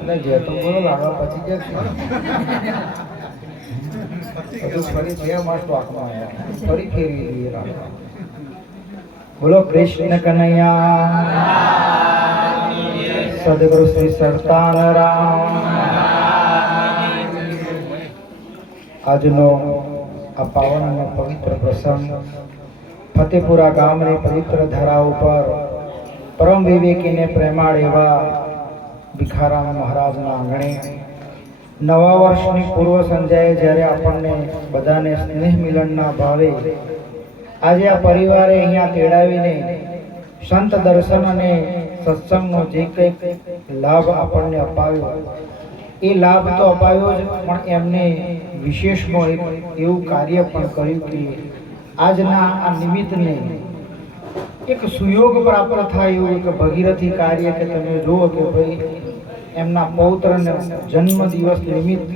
એટલે જે તો બોલો, લાડવા પછી જે છે બધું ફરી બે માસ ટોકમાં આવ્યા. ફરી ફેરવી દઈએ લાડવા. બોલો, કૃષ્ણ કનૈયા. સદગુરુ શ્રી સરતાન રામ. આજનો આ પાવન અને પવિત્ર પ્રસંગ ફતેપુરા ગામની પવિત્ર ધરા ઉપર પરમ વિવેકીને પ્રેમાળ એવા ભિખારામ મહારાજના આંગણે નવા વર્ષની પૂર્વ સંધ્યાએ જ્યારે આપણને બધાને સ્નેહ મિલનના ભાવે આજે આ પરિવારે અહીંયા તેડાવીને સંત દર્શન અને સત્સંગનો જે કંઈક લાભ આપણને અપાવ્યો. એ લાભ તો અપાવ્યો જ, પણ એમને વિશેષમાં એવું કાર્ય પણ કર્યું કે આજના આ નિમિત્તને એક સુયોગ પ્રાપ્ત થાય એવું એક ભગીરથી કાર્ય કે તમે જુઓ કે ભાઈ, એમના પૌત્રને જન્મ દિવસ નિમિત્ત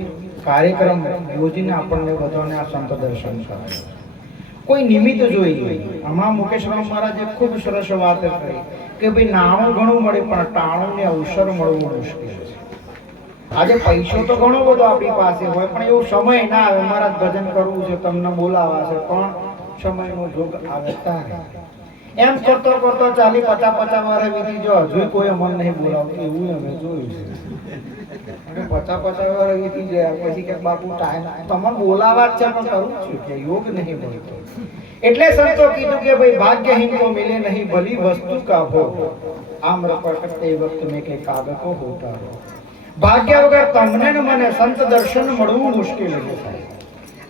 કાર્યક્રમ યોજીને આપણને બધાને આ સંત દર્શન કરાય કોઈ નિમિત્ત જોઈએ હમણાં મુકેશ રામ મહારાજે ખૂબ સરસ વાત કરી કે ભાઈ, નાણું ઘણું મળે, પણ ટાણું ને અવસર મળવું મુશ્કેલ છે. આજે પૈસો તો ઘણો બધો આપણી પાસે હોય, પણ એવો સમય ના આવે. મારા ભજન કરવું છે, તમને બોલાવા છે, પણ સમયનો જોગ આવે તારે એમ કરતો કરતો ચાલી પચા પચા વારે વીતી જો હજુ કોઈ મન નહીં બોલાવતું, એવું અમે જોયું છે. પચા પચા વારે વીતી જાય પછી કે બાપુ ટાઈમ તમને બોલાવા જ છે, પણ કરું છું કે યોગ નહીં બોલતો એટલે સંતો કીધું કે ભાઈ ભાગ્યહીન કો મિલે નહીં, ભલી વસ્તુ કા હો? આમ રપટતે વખત મેં કે કાગકો હોતા રહો ભાગ્ય વગર તમને ને મને સંત દર્શન મળવું મુશ્કેલ છે સાહેબ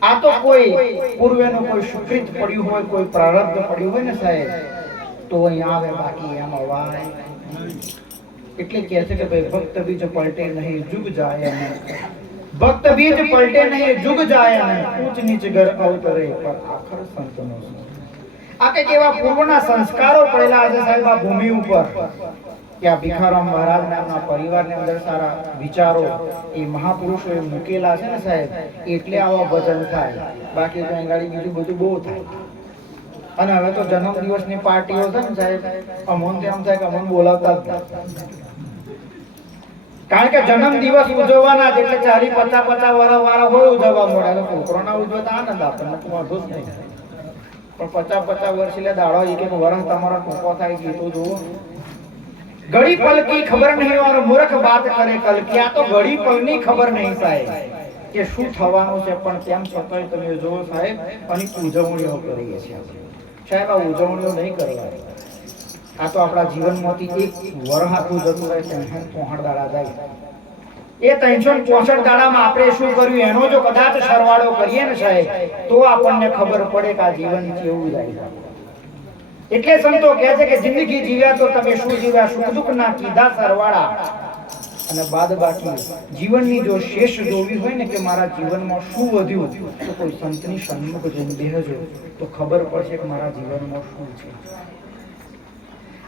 આ તો કોઈ પૂર્વેનું કોઈ સુકૃત પડ્યું હોય, કોઈ પ્રારબ્ધ પડ્યું હોય ને સાહેબ તો અહીંયા આવે, બાકી એમ અવાય એટલે કહે છે કે ભાઈ, ભક્ત બીજ પલટે નહીં, જુગ જાય ભક્ત બીજ પલટે નહીં, જુગ જાય ઊંચ નીચ ઘર અવતરે. પર આખર સંતનો સંગ. કેવા પૂર્વના સંસ્કારો પડેલા છે સાહેબ આ ભૂમિ ઉપર. કે આ ભીખારામ મહારાજ નામના પરિવારની અંદર સારા વિચારો એ મહાપુરુષોએ મૂકેલા છે ને સાહેબ. એટલે આવા ભજન થાય. બાકી તો અહીં બીજું બધું બહુ થાય. અને હવે તો જન્મ દિવસની પાર્ટીઓ છે ને સાહેબ, અમોન તેમ થાય કે અમોન બોલાવતા કારણ કે જન્મ દિવસ ઉજવવાના જ એટલે ચારી પચાસ પચાસ વાળા વાળા હોય ઉજવવા મળે તો છોકરોના ઉજવતા આનંદ આપણને તો વાંધો જ નહીં. પણ પચાસ પચાસ વર્ષ એટલે દાડો એક એક વર્ષ તમારો ટૂંકો થાય, ગીતો જુઓ ઘડી પલકી ખબર નહીં और મૂર્ખ વાત કરે કલ કે આ તો ઘડી પલની ખબર નહીં સાહેબ. કે શું થવાનું છે, પણ તેમ છતાંય તમે જુઓ સાહેબ. અને ઉજવણીઓ કરીએ છીએ. સાહેબ ઉજવણીઓ નહીં કરવાની આ તો આપણા જીવનમાંથી એક વરહ આખું જતું રહે ત્રણસો પોહણ દાડા જાય. એ ત્રણસો ચોસઠ દાડામાં આપણે શું કર્યું? એનો જો કદાચ સરવાળો કરીએ ને સાહેબ, તો આપણને ખબર પડે કે આ જીવન કેવું જાય એટલે સંતો કહે છે કે જિંદગી જીવ્યા તો તમે શું જીવ્યા? સુખ દુઃખ ના કીધા સરવાળા. અને બાદ બાકી જીવનની જો શેષ જોવી હોય ને કે મારા જીવનમાં શું વધ્યું, તો કોઈ સંતની સન્મુખ જઈને બેહજો, તો ખબર પડશે કે મારા જીવનમાં શું છે.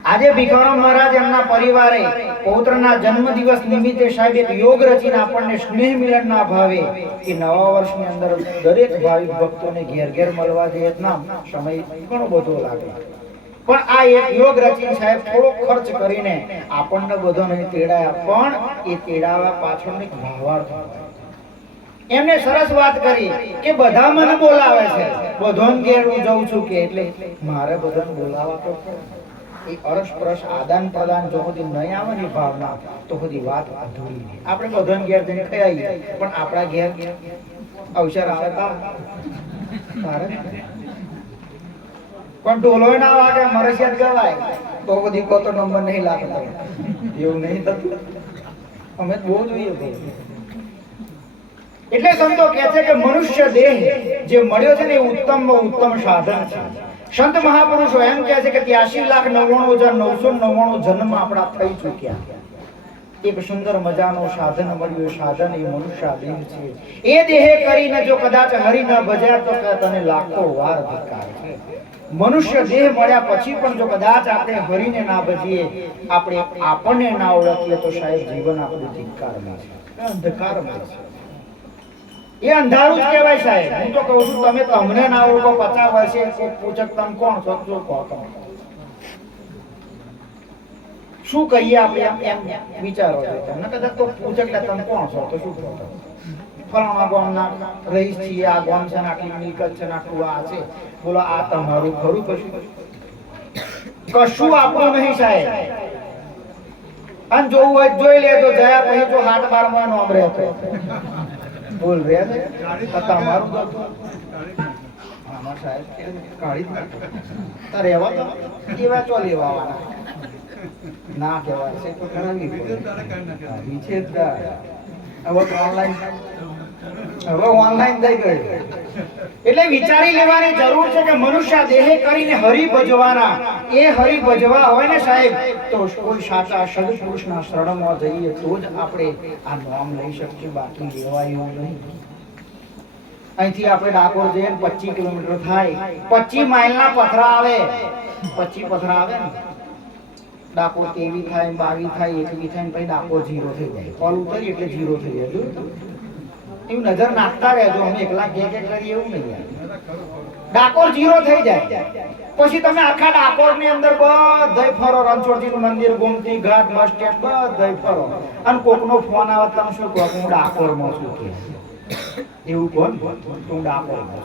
આજે ભીખારામ મહારાજ એમના પરિવારે પૌત્રના જન્મદિવસ નિમિત્તે સાહેબ એક યોગ રચીને આપણને સ્નેહ મિલનના ભાવે એ નવા વર્ષની અંદર દરેક ભાવિક ભક્તોને ઘેર ઘેર મળવા જઈએ સમય ઘણો બધો લાગે. પણ આ એક યોગ રચી સાહેબ થોડો ખર્ચ કરીને આપણને બધાને તેડાયા. પણ એ તેડાવા પાછળની એક ભાવાર્થ એમને સરસ વાત કરી કે બધા મને બોલાવે છે. બધોન ઘેર હું જઉં છું કે એટલે મારે બધાને બોલાવા તો. એ અરસપરસ આદાન પ્રદાન જો સુધી નહીં આવે ને ભાવના, તો સુધી વાત અધૂરી. આપણે બધાને ઘેર જઈને ખાઈ પણ આપણા ઘેર અવસર આવે. તારે? પણ ઢોલો ના વાગે, મરસિયાત ગવાય. તો બધી કોતો નંબર નહીં લાગતો એવું નહીં થતું. અમે બહુ જોઈએ. એટલે સંતો કહે છે કે મનુષ્ય દેહ જે મળ્યો છે ને એ ઉત્તમ ઉત્તમ સાધન છે. સંત મહાપુરુષો એમ કહે છે કે ત્યાસી લાખ નવ્વાણું હજાર નવસો નવ્વાણું જન્મ આપણા થઈ ચૂક્યા. એક સુંદર મજાનો સાધન મળ્યું, સાધન એ મનુષ્ય દેહ છે. એ દેહે કરીને જો કદાચ હરી ન ભજ્યા તો તને લાખો વાર ધિક્કાર છે. મનુષ્ય દેહ મળ્યા પછી પણ જો કદાચ આપણે હરીને ના ભજીએ, આપણે આપણને ના ઓળખીએ તો સાહેબ જીવન આપણું ધિક્કારમાં છે. અંધકારમાં છે. એ અંધારું જ કહેવાય સાહેબ. હું તો કહું છું, તમે તમને ના ઓળખો, પચાસ વર્ષે પૂછક તમે કોણ છો? કહો તમે શું કહીએ આપણે એમ વિચારો તમને કદાચ તો પૂછે કે તમે કોણ છો? તો શું કહો? ફલાણા ગામના રહીશ છીએ, આ ગામ છે ને આટલી મિલકત છે ને આટલું આ છે. બોલો, આ તમારું ખરું કશું? કશું આપણું નહીં સાહેબ. અને જોવું હોય જોઈ લેજો, જયા પછી જો હાથ બારમાં નોમ રહેતો. બોલ રહે છે તમારું. એટલે વિચારી લેવાની જરૂર છે કે મનુષ્ય દેહે કરીને હરી ભજવાના. એ હરી ભજવા હોય ને સાહેબ, તો કોઈ સાચા સદપુરુષના શરણમાં જઈએ તો જ આપણે આ નામ લઈ શકીએ. બાકી લેવાયું નહીં. અહીંથી આપણે ડાકોર જઈએ ને પચીસ કિલોમીટર થાય. પચીસ માઇલના પથરા આવે. પચીસ પથરા આવે ને. ડાકોર તેવી થાય, બાવી થાય, એકવી થાય ને પછી ડાકોર જીરો થઈ જાય. કોલ ઉતરી એટલે જીરો થઈ જાય. એવું નજર નાખતા રહેજો. અમે એકલા કે કે કરીએ એવું નહીં. ડાકોર જીરો થઈ જાય. પછી તમે આખા ડાકોરની અંદર બધે ફરો. રણછોડજી નું મંદિર, ગોમતી ઘાટ, બસ સ્ટેન્ડ બધે ફરો. અને કોકનો ફોન આવે, તમે શું કહો? હું ડાકોરમાં છું એવું કોણ તું ડાકોરમાં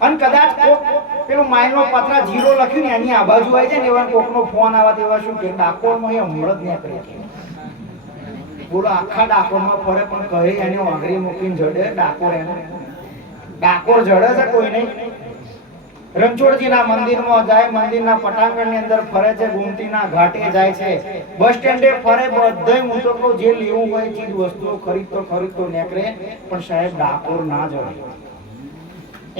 અને કદાચ કોક પેલું માઇલનો પત્રા જીરો લખ્યું ને, એની આ બાજુ આવી જાય ને, એવા કોકનો ફોન આવે તેવા શું કે ડાકોરમાં એ હમણાં જ નીકળે બોલો, આખા ડાકોરમાં ફરે, પણ કહે, એને આંગળી મૂકીને જડે, ડાકોર એને. ડાકોર જડે છે, કોઈ નહીં. રણછોડજીના મંદિરમાં જાય, મંદિરના પટાંગણની અંદર ફરે છે, ગુમતીના ઘાટે જાય છે. બસ સ્ટેન્ડે ફરે બધે હું જે લેવું હોય ચીજ વસ્તુઓ ખરીદતો ખરીદતો નીકળે, પણ સાહેબ ડાકોર ના જડે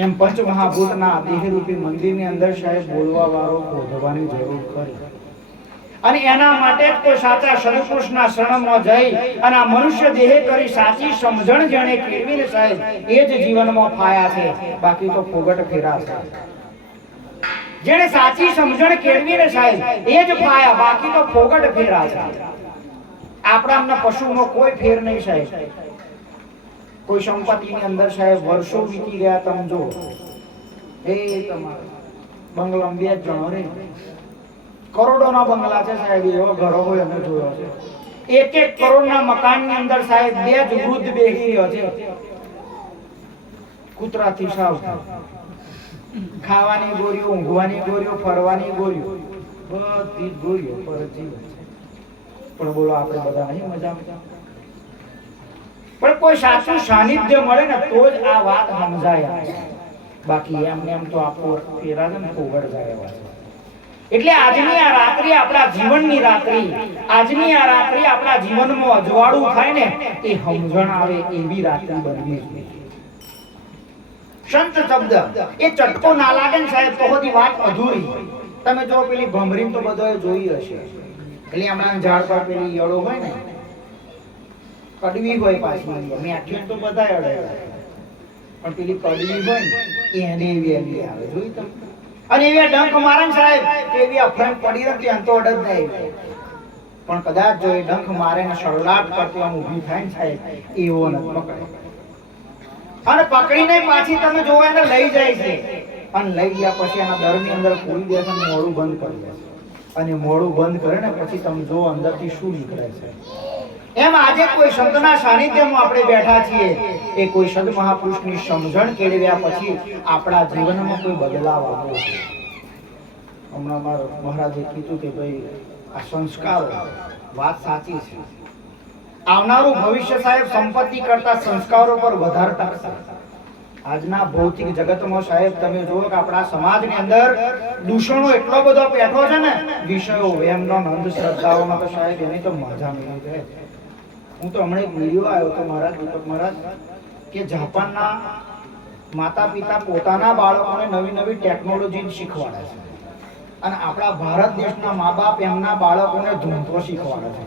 એમ પંચ મહાભૂતના દેહરૂપી મંદિરની અંદર સાહેબ બોલવા વાળો શોધવાની જરૂર ખરી. અને એના માટે કોઈ સાચા સદપુરુષના શરણમાં જઈ અને આ મનુષ્ય દેહે કરી સાચી સમજણ જેણે કેળવીને સાહેબ એ જ જીવનમાં ફાયા છે. બાકી તો ફોગટ ફેરા છે. જેણે સાચી સમજણ કેળવીને સાહેબ, એ જ પાયા બાકી તો ફોગટ ફેરા છે. આપણાના પશુનો કોઈ ફેર નહીં સાહેબ. કોઈ સંપત્તિની અંદર સાહેબ વર્ષો વીતી ગયા તમે જો એ તમારે બંગલા બે જણો રે. કરોડોના બંગલા છે સાહેબ, એવા ઘરો હોય અમે જોયો છે. એક એક કરોડના મકાનની અંદર સાહેબ બે જ વૃદ્ધ બેહી રહ્યો છે. કૂતરાથી સાવ. ખાવાની ગોળીઓ, ઊંઘવાની ગોળીઓ, ફરવાની ગોળીઓ, બધી ગોળીઓ પર પણ બોલો, આપણે બધા નહીં મજા પણ કોઈ સાચું સાનિધ્ય મળે ને, તો જ આ વાત સમજાય. બાકી એમને એમ તો આપો ફેરા છે ને પોગડ જાય એવા એટલે આજની આ રાત્રિ આપણા જીવનની રાત્રિ, આજની આ રાત્રિ આપણા જીવનમાં અજવાળું થાય ને, એ સમજણ આવે એવી રાત્રિ બનવી જોઈએ. સંત શબ્દ. એ ચટકો ના લાગે ને સાહેબ, તો બધી વાત અધૂરી. તમે જો પેલી ભમરી તો બધો જોઈ હશે. એટલે હમણાં ઝાડ પર પેલી યળો હોય ને, કડવી હોય પાછી મેં તો બધા અડે પણ પેલી કડવી હોય ને, એને એવી એવી આવે. જોઈ તમે? અને એવી ડંક મારે સાહેબ એવી અફરમ પડી રહે ત્યાં તો અડદ નહીં પણ કદાચ જો એ ડંખ મારે ને સળલાટ કરતી આમ ઊભી થાય ને સાહેબ, એવો નથી. પકડે અને પકડીને પાછી તમે જોવો એને લઈ જાય છે. અને લઈ ગયા પછી એના દરની અંદર પૂરી દેશે મોઢું બંધ કરી દેશે અને મોડું બંધ કરે ને પછી તમે જો અંદરથી શું નીકળે છે. એમ આજે કોઈ સંતના સાનિધ્યમાં આપણે બેઠા છીએ. એ કોઈ સંત મહાપુરુષની સમજણ કેળવ્યા પછી આપણા જીવનમાં કોઈ બદલાવ આવ્યો જોઈએ. હમણાં મારા મહારાજે કીધું કે ભાઈ, આ સંસ્કારો, વાત સાચી છે. આવનારું ભવિષ્ય સાહેબ સંપત્તિ કરતા સંસ્કારો પર વધારે ટકશે આજના ભૌતિક જગતમાં સાહેબ તમે જુઓ કે આપણા સમાજની અંદર દૂષણો એટલો બધો પેઠો છે ને, વિષયો એમનો અંધશ્રદ્ધાઓમાં તો સાહેબ એની તો મજા મળી છે હું તો હમણાં એક વીડિયો આવ્યો તો મહારાજ દીપક મહારાજ, કે જાપાનના માતા પિતા પોતાના બાળકોને નવી નવી ટેકનોલોજી શીખવાડે છે. અને આપણા ભારત દેશના મા બાપ એમના બાળકોને ધૂંધો શીખવાડે છે.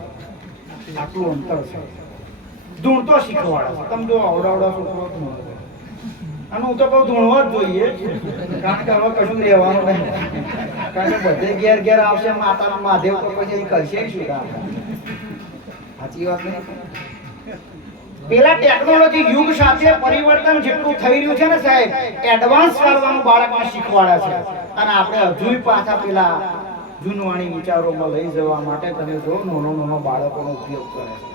આટલું અંતર છે. ધૂણતો શીખવાડે તમે જો અવડાવડા છોકરો. અને હું તો કહું ધૂણવો જ જોઈએ. કારણ કે હવે કશું રહેવાનું નહીં. કારણ કે બધે ઘેર ઘેર આવશે, માતાના મહાદેવ તો પછી કરશે શું સાચી વાત નહીં? પેલા ટેકનોલોજી યુગ સાથે પરિવર્તન જેટલું થઈ રહ્યું છે ને સાહેબ એડવાન્સ કરવાનું બાળકને શીખવાડે છે. અને આપણે હજુય પાછા પેલા જૂનવાણી વિચારોમાં લઈ જવા માટે તમે જો નાનો નાનો બાળકોનો ઉપયોગ કરે છે.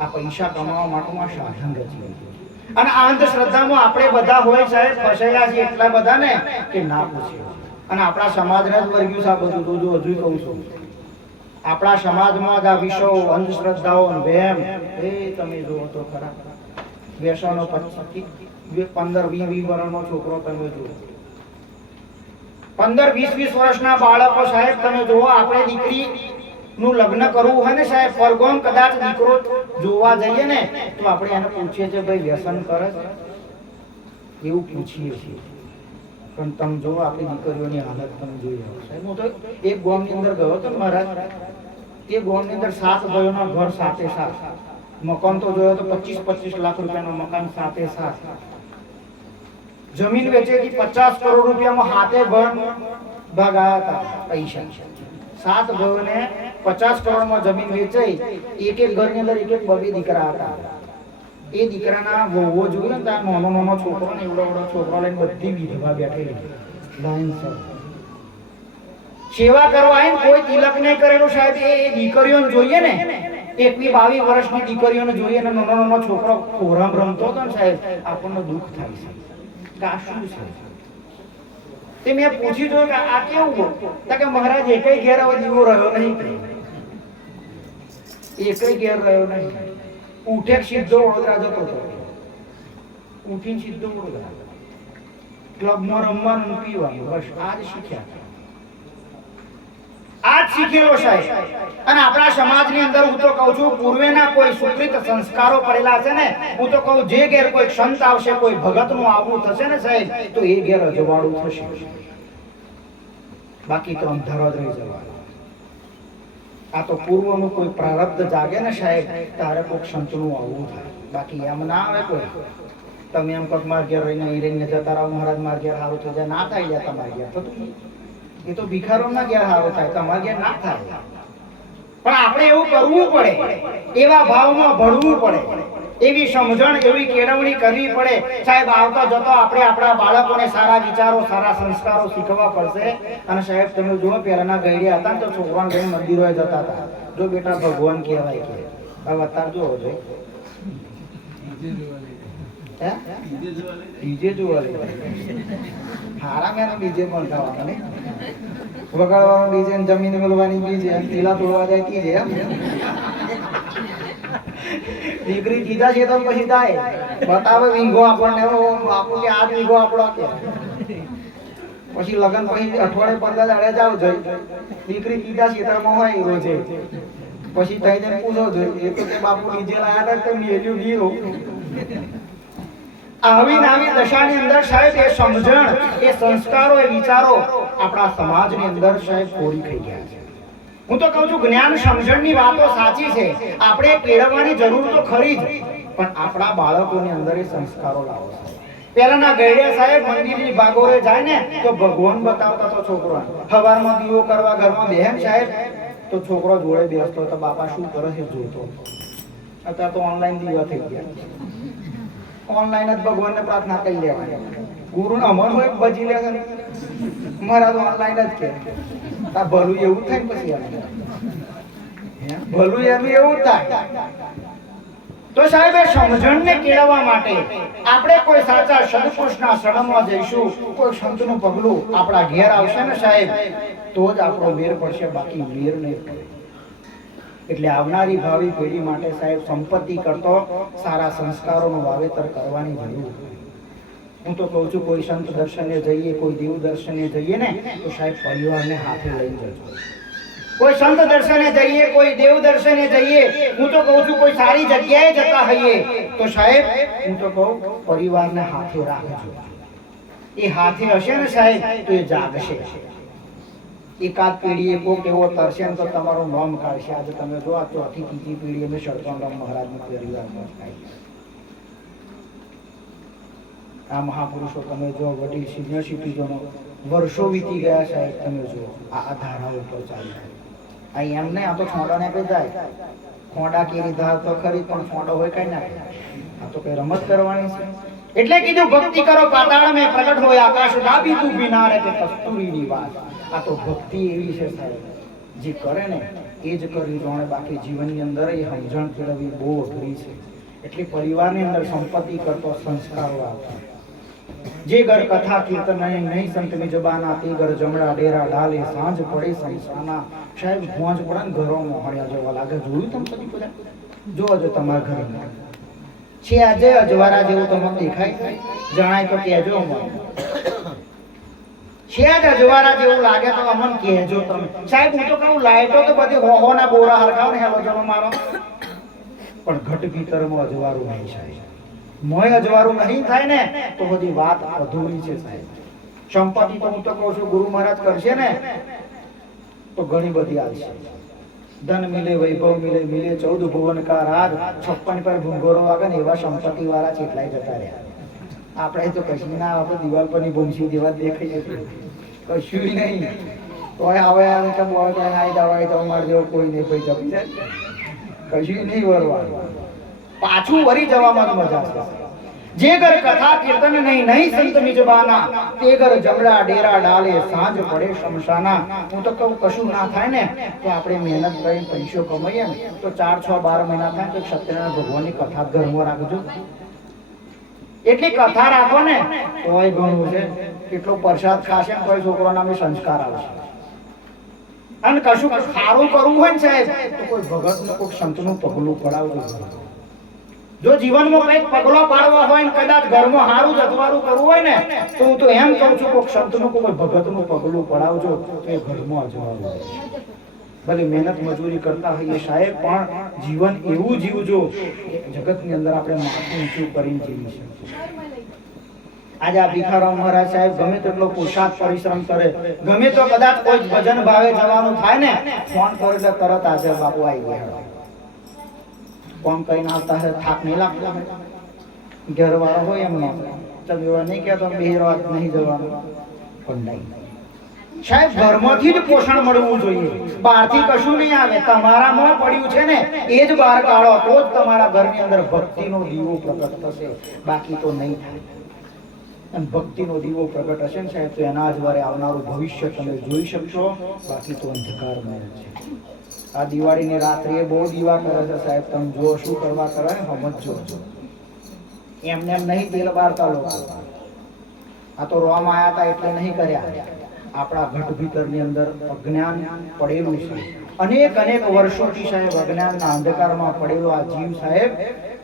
આ પૈસા કમાવા માટેનું સાધન રચ્યું છે. અને આ અંધશ્રદ્ધામાં આપણે બધા હોય સાહેબ, ફસાયેલા છીએ એટલા બધા ને કે ના પૂછ્યું અને આપણા સમાજને જ વર્ગ્યું છે આ બધું. તો જો હજુ કહું છું. આપણા સમાજમાં જ આ વિષયો, અંધશ્રદ્ધાઓ ને વહેમ એ તમે જુઓ તો ખરા. વ્યસનો પંદર, વીસ વીસ વર્ષનો છોકરો તમે જુઓ. પંદર, વીસ વીસ વર્ષના બાળકો સાહેબ, તમે જુઓ, આપણે દીકરી નું લગ્ન કરવું હોય ને સાહેબ, પરગોમ કદાચ દીકરો જોવા જઈએ ને, તો આપણે એને પૂછીએ છીએ, ભાઈ, વ્યસન કરે એવું પૂછીએ છીએ. પણ તમે જુઓ, આપણી દીકરીઓની હાલત તમે જોઈ રહ્યા સાહેબ, હું તો એક ગોમની અંદર ગયો હતો મહારાજ, એ ગામની અંદર સાત ભાઈઓના ઘર સાથે સાથ મકાન તો જોયો તો પચીસ પચીસ લાખ રૂપિયાનું મકાન સાથે સાત. જમીન વેચેલી પચાસ કરોડ રૂપિયામાં હાથે ભર ભગાયા હતા પૈસા. સાત ભવને પચાસ કરોડમાં જમીન વેચાઈ, એક એક ઘરની અંદર એક એક બબે દીકરા હતા. એ દીકરાના વહુઓ જોયું ને ત્યાં નાનો નાનો છોકરો ને એવડો એવડો છોકરો લઈને બધી વિધવા બેઠેલી. લાઈનસર સેવા કરવા એમ કોઈ તિલક નહીં કરેલું સાહેબ. એ દીકરીઓને જોઈએ ને. એકવી બાવીસ વર્ષની દીકરીઓને જોઈએ ને નાનો નાનો છોકરો ખોરામ રમતો હતો ને સાહેબ, આપણને દુઃખ થાય છે. કે આ શું છે. તે મેં પૂછ્યું જોયું કે આ કેવું તો કે મહારાજ, એકય ઘેર આવો દીવો રહ્યો નહીં એકય ઘેર રહ્યો નહીં ઉઠે સીધો વડોદરા જતો હતો. ઉઠીને સીધો વડોદરા. ક્લબમાં રમવાનું, પીવાનું, બસ, આ જ શીખ્યા. શીખેલો સાહેબ. અને આપણા સમાજની અંદર હું તો કહું છું, પૂર્વેના કોઈ સુકૃત સંસ્કારો પડેલા છે ને, હું તો કહું, જે ઘેર કોઈ સંત આવશે, કોઈ ભગતનું આવવું થશે ને સાહેબ, તો એ ઘેર અજવાળું થશે. બાકી તો અંધારો જ રહી જવાનો. આ તો પૂર્વનું કોઈ પ્રારબ્ધ જાગે ને સાહેબ, તારે કોઈક સંતનું આવવું થાય. બાકી એમ ના આવે કોઈ. તમે એમ કોઈક માર ઘેર રહીને અહીં રહીને જતા રહો, મહારાજ માર ઘેર સારું થઈ જાય, ના થાય જાય તમારી ઘેર. થતું. એ તો ભિખારોના સારો થાય, તમારે ઘેર ના થાય. પણ આપણે એવું કરવું પડે, એવા ભાવમાં ભણવું પડે, એવી સમજણ, એવી કેળવણી કરવી પડે. સાહેબ, આવતા જતો આપણે આપણા બાળકોને સારા વિચારો, સારા સંસ્કારો શીખવા પડશે. અને સાહેબ, તમે જુઓ, પહેલાના ગઈડિયા હતા તો છોકરાને લઈને મંદિરોએ જતા હતા. જો બેટા ભગવાન કહેવાય કે હવે અત્યારે જોવો જોઈ ડીજે જોવા હારા મેરા બીજે મળતા ખાવાનું ને વગાડવાનું બીજે જમીન મેળવાની બીજે પીલા તોડવા જાય તી એમ? દીકરી કીધા છે તો પછી થાય. બતાવે વિંગો આપણને બાપુ કે આ વિંગો આપણો કે. પછી લગન પછી અઠવાડિયે પંદર દાડે જાવ જોઈ. દીકરી કીધા ક્ષેત્રમાં હોય રોજે પછી તઈને પૂછો જોઈ. એ તો કે બાપુ નીચે લાયા હતા મેલ્યું ગીરો આવી નાવી દશાની અંદર સાહેબ એ સમજણ, એ સંસ્કારો, એ વિચારો આપણા સમાજની અંદર સાહેબ કોરી થઈ ગયા છે. હું તો કહું છું, જ્ઞાન સમજણની વાતો સાચી છે. આપણે કેળવવાની જરૂર તો ખરી જ, પણ આપણા બાળકોની અંદર એ સંસ્કારો લાવો છે પહેલાના ગઈડિયા સાહેબ મંદિરની ભાગોરે જાય ને, તો ભગવાન બતાવતા તો છોકરો હવારમાં દીવો કરવા ઘરમાં બહેન સાહેબ, તો છોકરો જોડે બેસતો તો બાપા શું કરે છે જોતો અત્યારે તો ઓનલાઈન દીવા થઈ ગયા. ઓનલાઈન જ ભગવાનને પ્રાર્થના કરી લેવાની. ગુરુ અમર હોય બજી લે મારા તો ઓનલાઈન જ કે. ભલું એવું થાય પછી ભલું એમ એવું થાય. તો સાહેબ સમજણ સમજણને કેળવવા માટે આપણે કોઈ સાચા સદપુરુષના શરણમાં જઈશું, કોઈ સંતનું પગલું આપણા ઘેર આવશે ને સાહેબ, તો જ આપણો મેર પડશે, બાકી મેર નહીં પડે. એટલે આવનારી ભાવિ પેઢી માટે સાહેબ સંપત્તિ કરતો સારા સંસ્કારોનું વાવેતર કરવાની જરૂર હું તો કહું છું, કોઈ સંત દર્શને જઈએ, કોઈ દેવ દર્શને જઈએ ને, તો સાહેબ પરિવારને હાથે લઈને જજો. કોઈ સંત દર્શને જઈએ, કોઈ દેવ દર્શને જઈએ, હું તો કહું છું, કોઈ સારી જગ્યાએ જતા હઈએ, તો સાહેબ, હું તો કહું, પરિવારને હાથે રાખજો. એ હાથે હશે ને સાહેબ, તો એ જાગશે. એકાદ પેઢીએ કોક એવો તરશે તો તમારું નામ કાઢશે. આજે તમે જો આ ચોથી, ત્રીજી પેઢી અમે શરતોરામ મહારાજના પરિવારમાં થાય આ મહાપુરુષો તમે જો, વડીલ સિનિયર સિટીઝનો વર્ષો વીતી ગયા સાહેબ, તમે જો, આ ધારા ઉપર ચાલી આ એમ નહીં આ તો છોડાને કઈ જાય ખોડા કેરી ધાર તો ખરી, પણ છોડો હોય કઈ ના આ તો કઈ રમત કરવાની છે. એટલે કીધું, ભક્તિ કરો, પાતાળ મેં પ્રગટ હોય આકાશ ડાબી તું બિનારે તે કસ્તુરીની વાત. આ તો ભક્તિ એવી છે સાહેબ. જે કરે ને, એ જ કરવી જોણે બાકી જીવનની અંદર એ સમજણ કેળવવી બહુ અઘરી છે. એટલે પરિવારની અંદર સંપત્તિ કરતો સંસ્કારો આવતા જે ઘર કથા કીર્તન નહીં સંતની જબાના તે ઘર જમણા ડેરા ડાલે સાંજ પડે સંસાના સાહેબ ભોંજ પડે ને ઘરો મોહણ્યા જેવા લાગે. જોયું તમે કદી બધા જો તમારા ઘરમાં છે આજે અજવારા જેવું તમને દેખાય. જણાય તો કહેજો અમને. છે જ અજવારા જેવું લાગે તો અમને કહેજો તમે. સાહેબ, હું તો કહું ને હેલો જણો મારો. પણ ઘટ અજવાળું નહીં સાહેબ મોય અજવાળું નહીં થાય ને, તો બધી વાત અધૂરી છે સાહેબ. સંપત્તિ તો હું તો કહું છું, ગુરુ મહારાજ કરશે ને, તો ઘણી બધી આવશે. ધન મિલે, વૈભવ મિલે મિલે, ચૌદ ભુવન કા રાજ છપ્પન પર ભૂંગોરો વાગે ને એવા સંપત્તિ વાળા જેટલાય જતા રહ્યા. આપણે તો કશું ના, આપણે દિવાલ પરની ભૂમસી દેવા દેખાઈ જતી કશું નહીં. તોય આવે આવે કે બોલ કે આઈ દવાઈ તો મારે જેવો કોઈ નહીં કોઈ જપી કશું નહીં વરવાનું પાછું વરી જવામાં મજા છે. જે ઘર કથા કીર્તન નહીં નહીં સંત મિજબાના, તે ઘર જમડા ડેરા ડાલે, સાંજ પડે શમશાના. હું તો કહું, કશું ના થાય ને, તો આપણે મહેનત કરીને પૈસો કમાઈએ ને, તો ચાર, છ, બાર મહિના થાય તો સત્યનારાયણ ભગવાનની કથા ઘરમાં રાખજો. એટલી કથા રાખો ને, તોય ઘણું છે. કેટલો પ્રસાદ ખાશે ને તોય છોકરાના સંસ્કાર આવશે. અને કશું સારું કરવું હોય ને તો કોઈ ભગતનું કોઈ સંતનું પગલું પડાવજો જો જીવનમાં કંઈક પગલો પાડવો હોય ને કદાચ ઘરમાં સારું જતવારું કરવું હોય ને, તો હું તો એમ કહું છું કોઈ સંતનું કોઈ ભગતનું પગલું પડાવજો, તો એ ઘરમાં અજવાળું ભલે મહેનત મજૂરી કરતા હોઈએ સાહેબ, પણ જીવન એવું જીવજો જગતની અંદર આપણે માથું ઊંચું કરીને જીવી શકીએ. આજે આ ભીખારામ મહારાજ સાહેબ ગમે તેટલો પુરુષાર્થ પરિશ્રમ કરે, ગમે તો કદાચ કોઈ ભજન ભાવે જવાનું થાય ને, ફોન કરે એટલે તરત આજે બાપુ આવી ગયા. ફોન કરીને આવતા હે થાક નહીં લાગતો. ઘરવાળો હોય એમનો. તમે એવા નહીં કહેતો બહેરવા નહીં જવાનું. પણ નહીં. સાહેબ, ઘરમાંથી જ પોષણ મળવું જોઈએ. બહારથી કશું નહીં આવે. તમારામાં પડ્યું છે ને, એ જ બહાર કાઢો. તો જ તમારા ઘરની અંદર ભક્તિનો દીવો પ્રગટ થશે. બાકી તો નહીં થાય. અને ભક્તિનો દીવો પ્રગટ હશે ને સાહેબ, તો એના જ વારે આવનારું ભવિષ્ય તમે જોઈ શકશો. બાકી તો અંધકારમય છે. આ દિવાળીની રાત્રે બહુ દીવા કરે છે સાહેબ. તમે જો શું કરવા કરે ને સમજજો એમને એમ નહીં તેલ બારતા લોકો આ તો રોમ આયા હતા એટલે નહીં કર્યા. આપણા ઘટ ભીતરની અંદર અજ્ઞાન પડેલું છે. અનેક અનેક વર્ષોથી સાહેબ અજ્ઞાનના અંધકારમાં પડેલો આ જીવ સાહેબ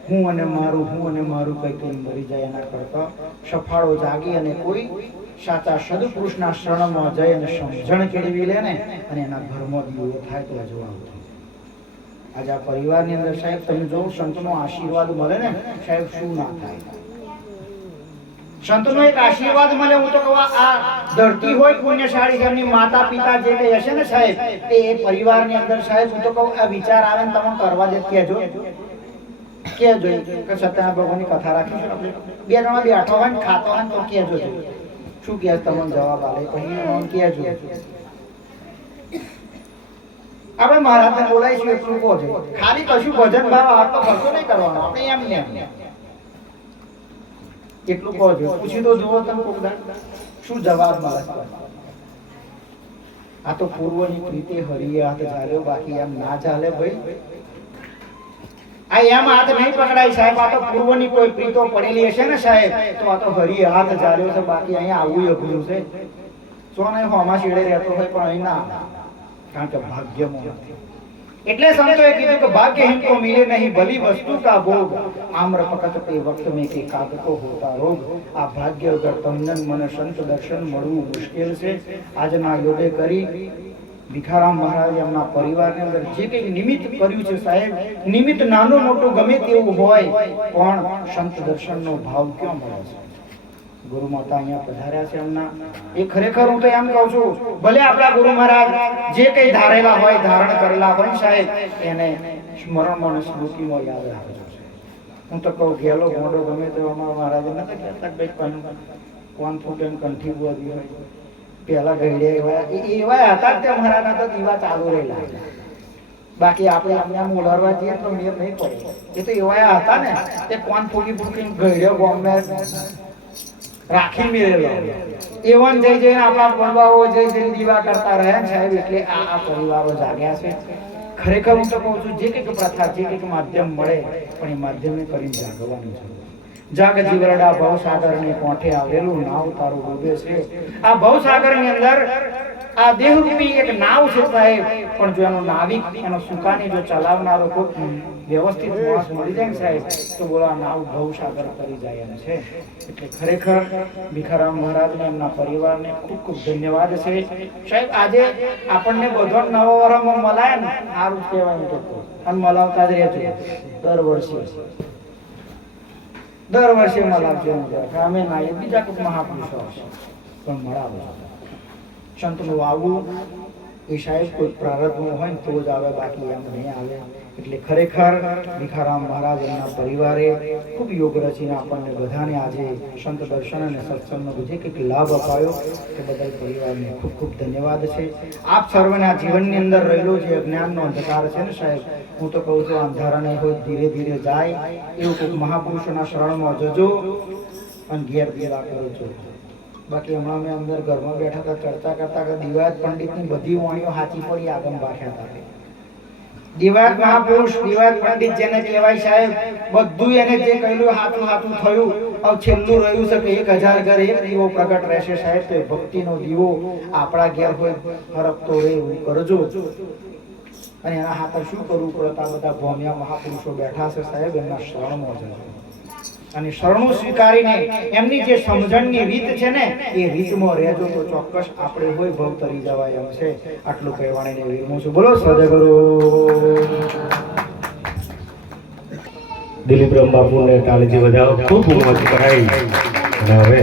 હું અને મારું, હું અને મારું કઈ કઈ મરી જાય એના કરતા સફાળો જાગી અને કોઈ સાચા સદપુરુષના શરણમાં જઈ અને સમજણ કેળવી લે ને, અને એના ઘરમાં દીવો થાય તો જવાબ આજે આ પરિવારની અંદર સાહેબ તમે જો સંતનો આશીર્વાદ મળે ને, સાહેબ શું ના થાય? સંતનો એક આશીર્વાદ મળે, હું તો કહું, આ ધરતી હોય પુણ્યશાળી ઘરની માતા પિતા જે કઈ હશે ને સાહેબ એ પરિવારની અંદર સાહેબ, હું તો કહું, આ વિચાર આવે ને તમે કરવા દે, કહેજો. કહેજો કે સત્યના ભગવાનની કથા રાખી બે જણા બેઠો હોય ને ખાતો હોય તો તો કહેજો શું કહે તમને જવાબ આલે? પછી એમ કહેજો આપણે મહારાજને બોલાવીશું એટલું કહો છો? ખાલી કશું ભજન ભાવ આટલો ખર્ચો નહીં કરવાનો. આપણે એમ ને એટલું કહો છો. પૂછી તો જુઓ તમે કોક શું જવાબ મળે આ તો પૂર્વની પ્રીતિ હરિયા હાથ ચાલ્યો બાકી એમ ના ચાલે ભાઈ. આ એમ હાથ નહીં પકડાય સાહેબ, આ તો પૂર્વની કોઈ પ્રીતો પડેલી હશે ને સાહેબ, તો આ તો હરી હાથ ચાલ્યો છે, બાકી અહીંયા આવું અઘરું છે. સોને હોમાં શેડે રહેતો હોય, પણ અહીં ના કારણ કે ભાગ્યમાં નથી. એટલે સંતોએ કીધું કે ભાગ્ય હિંકો મિલે નહીં, ભલી વસ્તુ કા ભોગ. આમ્ર પકત તે વક્ત મેં કે કાગતો હોતા રોગ. આ ભાગ્ય વગર તમને મને સંત દર્શન મળવું મુશ્કેલ છે. આજના યોગે કરી ભીખારામ મહારાજ એમના પરિવારની અંદર જે કંઈ નિમિત્ત કર્યું છે સાહેબ, નિમિત્ત નાનો મોટો ગમે તેવું હોય, પણ સંત દર્શનનો ભાવ ક્યાં મળે છે? ગુરુ માતા અહીંયા પધાર્યા છે એમના. એ ખરેખર હું તો એમ કહું છું, ભલે આપણા ગુરુ મહારાજ જે કંઈ ધારેલા હોય, ધારણ કરેલા હોય સાહેબ, એને સ્મરણમાં અને સ્મૃતિમાં યાદ રાખજો હું તો કહું, ઘેલો મોડો ગમે તે અમારા મહારાજ નથી કહેતા ભાઈ કોણ ફૂટે ને કંઠી બોધી હોય. પેલા ઘડિયા એવા હતા તે મહારાજના તો દીવા ચાલુ રહેલા. બાકી આપણે આમ ઉડાડવા જઈએ તો મેર નહીં પડે. એ તો એવા હતા ને, તે કોણ ફૂટી ફૂટી ઘડ્યો ગોમે રાખી મેળેલો. એવન જઈ જઈને આપણા વડવાઓ જઈ જઈને દીવા કરતા રહ્યા છે એટલે આ આ પરિવારો જાગ્યા છે. ખરેખર હું તો કહું છું, જે કંઈક પ્રથા, જે કંઈક માધ્યમ મળે, પણ એ માધ્યમે કરીને જાગવાનું છે. જાગ જીવરડા ભવસાગરની કોઠે આવેલું નાવ તારું ડૂબે છે. આ ભવસાગરની અંદર આ દેહરૂપી એક નાવ છે સાહેબ. પણ જો એનો નાવિક, એનો સુકાની જો ચલાવનારો કોઈ વ્યવસ્થિત માણસ મળી જાય સાહેબ, તો બોલો આ નાવ ભવસાગર કરી જાય એમ છે. એટલે ખરેખર ભીખારામ મહારાજને એમના પરિવારને ખૂબ ખૂબ ધન્યવાદ છે. સાહેબ, આજે આપણને બધો નવો વરમાં મલાય ને, સારું કહેવાય અને મલાવતા જ રહેજો. દર વર્ષે. દર વર્ષે કહે. અમે ના એ બીજા કોઈ મહાપુરુષો હશે પણ મળાવો સંતનું આવવું એ સાહેબ કોઈ પ્રારબ્ધમાં હોય ને તો જ આવે, બાકી એમ નહીં આવે. એટલે ખરેખર ભીખારામ મહારાજ એમના પરિવારે ખૂબ યોગ રચીને આપણને બધાને આજે સંત દર્શન અને સત્સંગનો જે કંઈક લાભ અપાયો તે બદલ પરિવારને ખૂબ ખૂબ ધન્યવાદ છે. આપ સર્વને આ જીવનની અંદર રહેલો જે અજ્ઞાનનો અંધકાર છે ને સાહેબ, હું તો કહું છું, અંધારા નહીં હોય, ધીરે ધીરે જાય. એવું કોઈક મહાપુરુષોના શરણમાં જજો અને ઘેર કરો કરજો બાકી હમણાં મેં અંદર ઘરમાં બેઠા હતા, ચર્ચા કરતા કે દિવાયત પંડિતની બધી વાણીઓ સાચી પડી, આગમ ભાષા હતા. દિવાયત મહાપુરુષ દિવાયત પંડિત જેને કહેવાય સાહેબ, બધું એને જે કહેલું હાથું હાથું થયું, હવે છેલ્લું રહ્યું છે કે એક હજાર ઘરે એક દીવો પ્રગટ રહેશે સાહેબ, તો ભક્તિનો દીવો આપણા ઘેર હોય ફરકતો રહે એવું કરજો. અને એના હાથે શું કરવું પડે? આ બધા ભોમિયા મહાપુરુષો બેઠા છે સાહેબ, એમના શરણમાં જજો. અને શરણું સ્વીકારીને એમની જે સમજણની રીત છે ને, એ રીતમાં રહેજો તો ચોક્કસ આપણે હોય ભવ તરી જવાય એમ છે. આટલું કહેવાણીને વિરમું છું. બોલો, સદગુરુ. દિલીપ રામ બાપુને તાળીથી વધાવો. ખૂબ મોજ કરાઈ હવે